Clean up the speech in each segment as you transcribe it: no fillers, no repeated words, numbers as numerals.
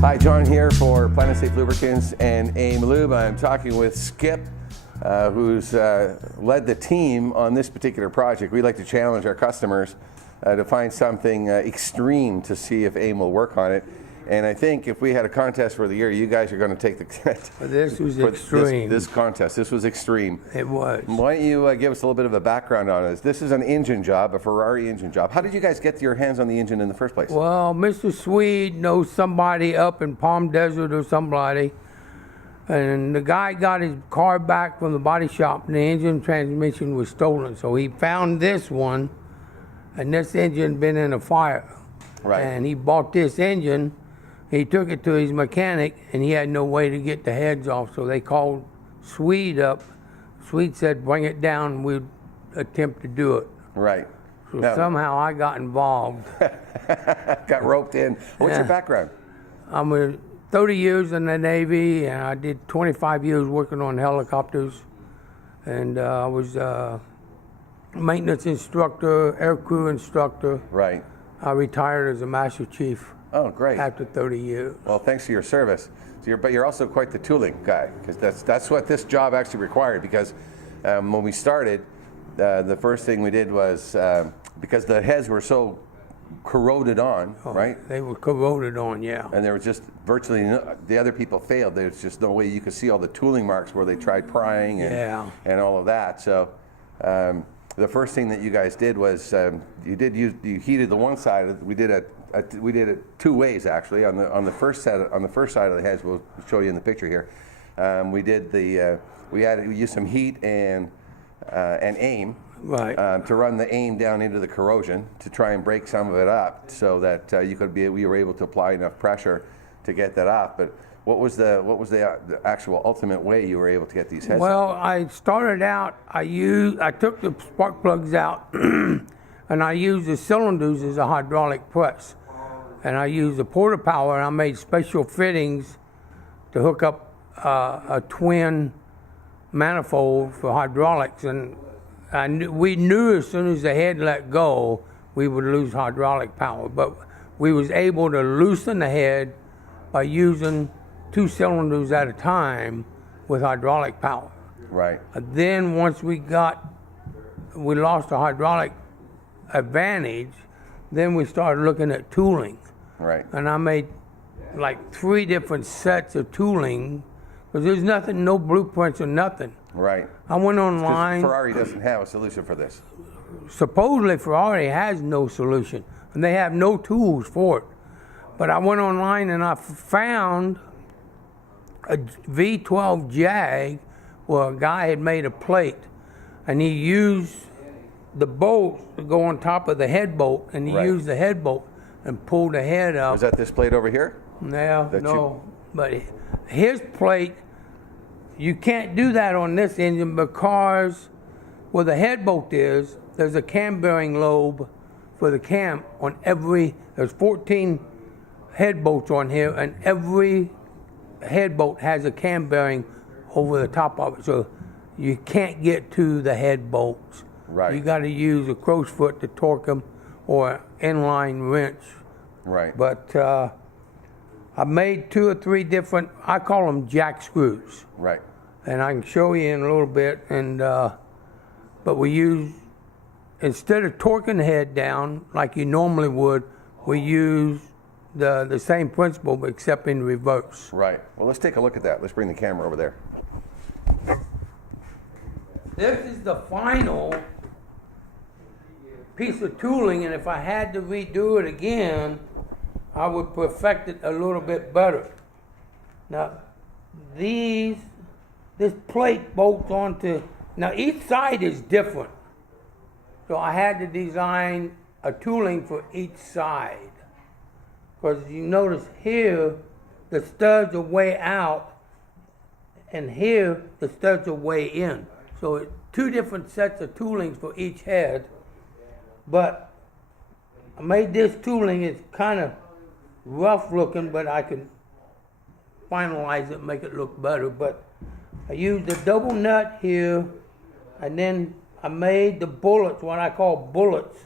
Hi, John here for PlanetSafe Lubricants and AIM Lube. I'm talking with Skip, who's led the team on this particular project. We like to challenge our customers to find something extreme to see if AIM will work on it. And I think if we had a contest for the year, you guys are going to take the This was extreme. This contest. This was extreme. It was. Why don't you give us a little bit of a background on this? This is an engine job, a Ferrari engine job. How did you guys get your hands on the engine in the first place? Well, Mr. Swede knows somebody up in Palm Desert or somebody, and the guy got his car back from the body shop, and the engine transmission was stolen. So he found this one, and this engine been in a fire. Right. And he bought this engine. He took it to his mechanic, and he had no way to get the heads off, so they called Swede up. Swede said, bring it down, and we'd attempt to do it. Right. So somehow I got involved. Got roped in. What's your background? I'm 30 years in the Navy, and I did 25 years working on helicopters. And I was a maintenance instructor, aircrew instructor. Right. I retired as a Master Chief. Oh, great. After 30 years. Well, thanks for your service. So but you're also quite the tooling guy, because that's what this job actually required. Because when we started, the first thing we did was, because the heads were so corroded on, right? They were corroded on, yeah. And there was just virtually, the other people failed. There's just no way you could see all the tooling marks where they tried prying and all of that. So the first thing that you guys did was you heated the one side. We did it two ways actually. On the first side of the heads, we'll show you in the picture here. We used some heat and AIM, right, to run the AIM down into the corrosion to try and break some of it up, so that we were able to apply enough pressure to get that off. But what was the actual ultimate way you were able to get these heads? Well, I started out. I took the spark plugs out, and I used the cylinders as a hydraulic press. And I used the porta power, and I made special fittings to hook up a twin manifold for hydraulics. And we knew as soon as the head let go, we would lose hydraulic power. But we was able to loosen the head by using 2 cylinders at a time with hydraulic power. Right. And then once we lost the hydraulic advantage, then we started looking at tooling. Right. And I made like 3 different sets of tooling, because there's nothing, no blueprints or nothing. Right. I went online. Ferrari doesn't have a solution for this. Supposedly Ferrari has no solution, and they have no tools for it. But I went online and I found a V12 Jag where a guy had made a plate, and he used the bolts to go on top of the head bolt, and he used the head bolt and pulled the head up. Was that this plate over here? No. But his plate, you can't do that on this engine, because where the head bolt is, there's a cam bearing lobe for the cam on there's 14 head bolts on here, and every head bolt has a cam bearing over the top of it. So you can't get to the head bolts. Right. You got to use a crow's foot to torque them, or inline wrench. Right. But I made 2 or 3 different, I call them jack screws. Right. And I can show you in a little bit. And but we use, instead of torquing the head down like you normally would, we use the same principle, but except in reverse. Right. Well, let's take a look at that. Let's bring the camera over there. This is the final piece of tooling, and if I had to redo it again, I would perfect it a little bit better. Now, this plate bolts onto, now each side is different. So I had to design a tooling for each side. Because you notice here, the studs are way out, and here, the studs are way in. So it's 2 different sets of toolings for each head. But I made this tooling, it's kind of rough looking, but I can finalize it, make it look better. But I used a double nut here, and then I made the bullets, what I call bullets.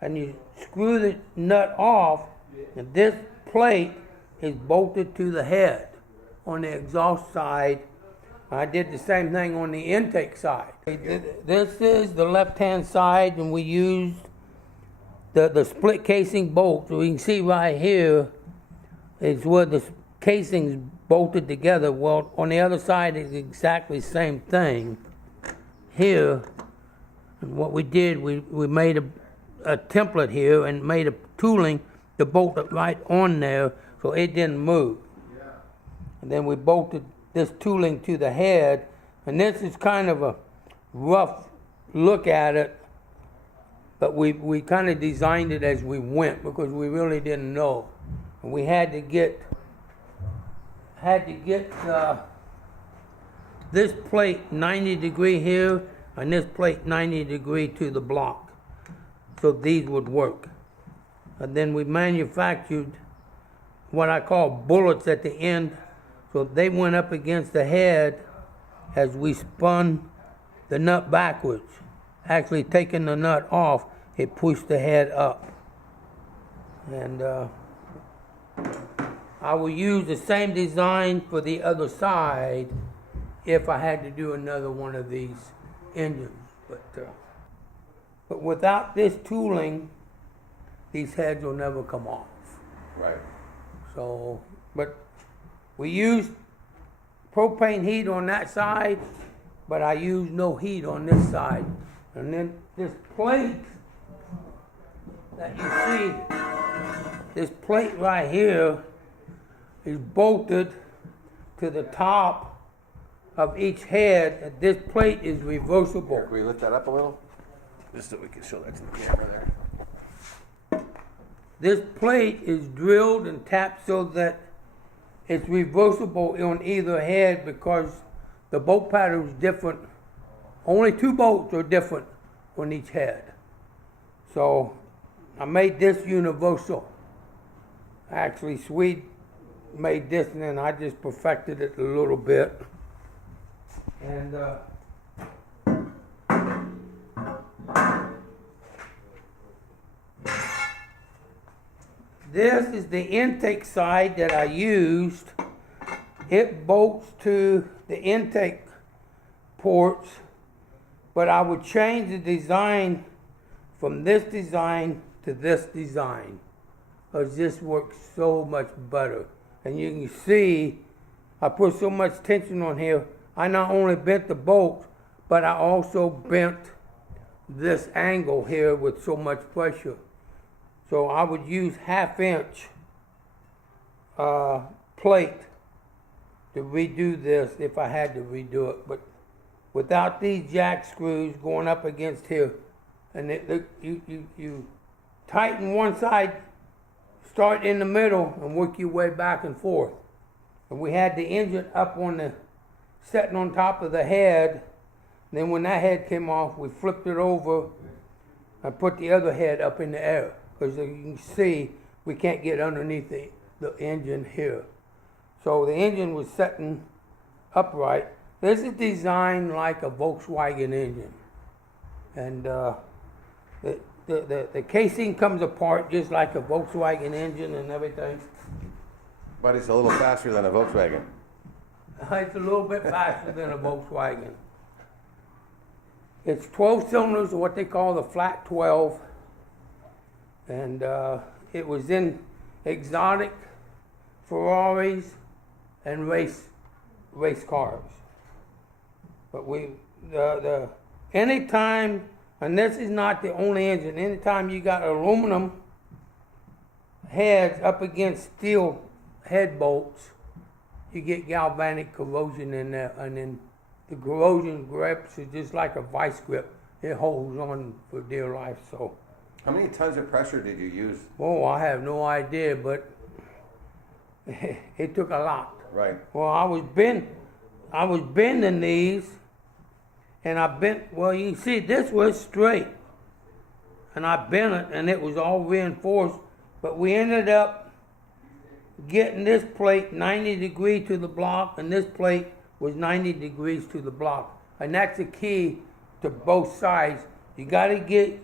And you screw the nut off, and this plate is bolted to the head on the exhaust side. I did the same thing on the intake side. This is the left-hand side, and we used the split casing bolt. So you can see right here is where the casings bolted together. Well, on the other side is exactly the same thing. Here, and what we did, we made a template here and made a tooling to bolt it right on there so it didn't move. And then we bolted this tooling to the head, and this is kind of a rough look at it, but we kind of designed it as we went because we really didn't know. And we had to get this plate 90 degree here and this plate 90 degree to the block, so these would work. And then we manufactured what I call bullets at the end, so they went up against the head as we spun the nut backwards. Actually taking the nut off, it pushed the head up. And I will use the same design for the other side if I had to do another one of these engines. But without this tooling, these heads will never come off. Right. So, but we used propane heat on that side, but I used no heat on this side. And then this plate that you see, this plate right here is bolted to the top of each head, and this plate is reversible. Can we lift that up a little? Just so we can show that to the camera there. This plate is drilled and tapped so that it's reversible on either head because the bolt pattern is different. Only 2 bolts are different on each head. So I made this universal. Actually, Swede made this, and then I just perfected it a little bit. And this is the intake side that I used. It bolts to the intake ports, but I would change the design from this design to this design, because this works so much better. And you can see I put so much tension on here. I not only bent the bolts, but I also bent this angle here with so much pressure. So I would use 1/2 inch plate to redo this if I had to redo it. But without these jack screws going up against here, and you tighten one side, start in the middle, and work your way back and forth. And we had the engine up on the, sitting on top of the head. Then when that head came off, we flipped it over and put the other head up in the air. Because you can see, we can't get underneath the engine here. So the engine was sitting upright. This is designed like a Volkswagen engine. And the casing comes apart just like a Volkswagen engine and everything. But it's a little faster than a Volkswagen. It's a little bit faster than a Volkswagen. It's 12 cylinders, or what they call the flat 12. And it was in exotic Ferraris and race cars. But anytime, and this is not the only engine, anytime you got aluminum heads up against steel head bolts, you get galvanic corrosion in there, and then the corrosion grips is just like a vice grip. It holds on for dear life. So. How many tons of pressure did you use? Oh, I have no idea, but it took a lot. Right. Well, I was bending these, and I bent, well, you can see this was straight. And I bent it, and it was all reinforced, but we ended up getting this plate 90 degrees to the block, and this plate was 90 degrees to the block. And that's the key to both sides. You got to get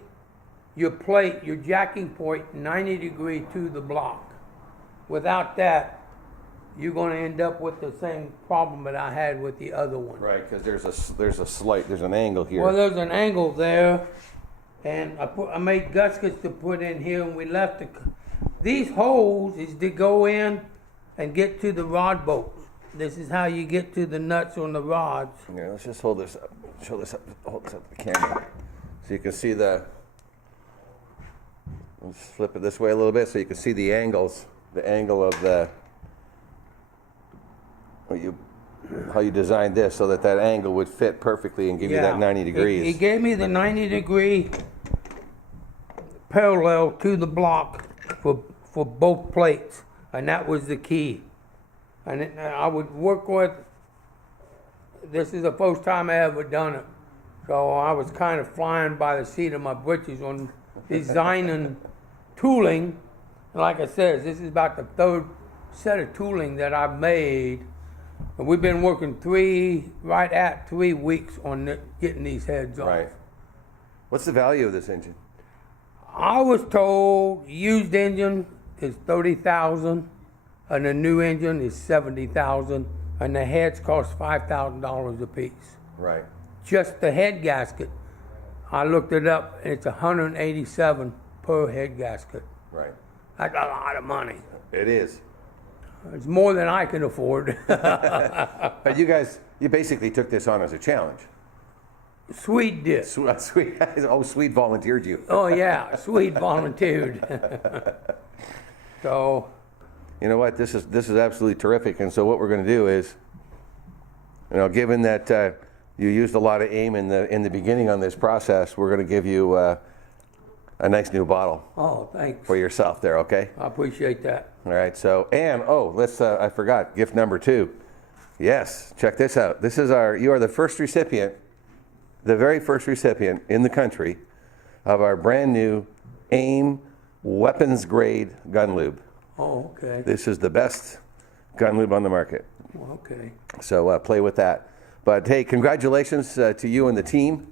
your plate, your jacking point, 90 degrees to the block. Without that, you're gonna end up with the same problem that I had with the other one. Right, because there's an angle here. Well, there's an angle there, and I made gaskets to put in here, and we left these holes is to go in and get to the rod bolts. This is how you get to the nuts on the rods. Yeah, let's just hold this up. Show this up. Hold this up to the camera, so you can see the. Let's flip it this way a little bit, so you can see the angles. The angle of the. How you designed this so that angle would fit perfectly and give you that 90 degrees. He gave me the 90-degree parallel to the block for both plates, and that was the key. And I would work with, this is the first time I ever done it, so I was kind of flying by the seat of my britches on designing tooling. And like I said, this is about the third set of tooling that I've made. And we've been working 3 weeks on getting these heads off. Right. What's the value of this engine? I was told used engine is $30,000 and a new engine is $70,000, and the heads cost $5,000 a piece. Right. Just the head gasket. I looked it up, and it's $187 per head gasket. Right. That's a lot of money. It is. It's more than I can afford. But you basically took this on as a challenge. Swede did. Swede volunteered you. Oh yeah, Swede volunteered. So. You know what? This is absolutely terrific. And so what we're going to do is, given that you used a lot of AIM in the beginning on this process, we're going to give you a nice new bottle. Oh, thanks. For yourself there, okay? I appreciate that. All right. So, and I forgot, gift number 2. Yes, check this out. You are the first recipient, the very first recipient in the country of our brand new AIM weapons grade gun lube. Oh, okay. This is the best gun lube on the market. Okay. So play with that. But hey, congratulations to you and the team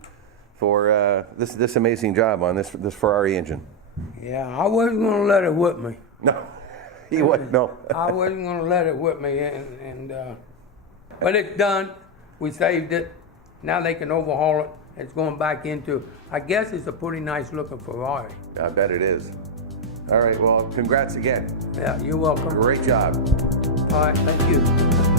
for this amazing job on this Ferrari engine. Yeah, I wasn't going to let it whip me. No, he wasn't. No. I wasn't going to let it whip me, but it's done. We saved it. Now they can overhaul it. It's going back into. I guess it's a pretty nice looking Ferrari. I bet it is. All right. Well, congrats again. Yeah, you're welcome. Great job. All right, thank you.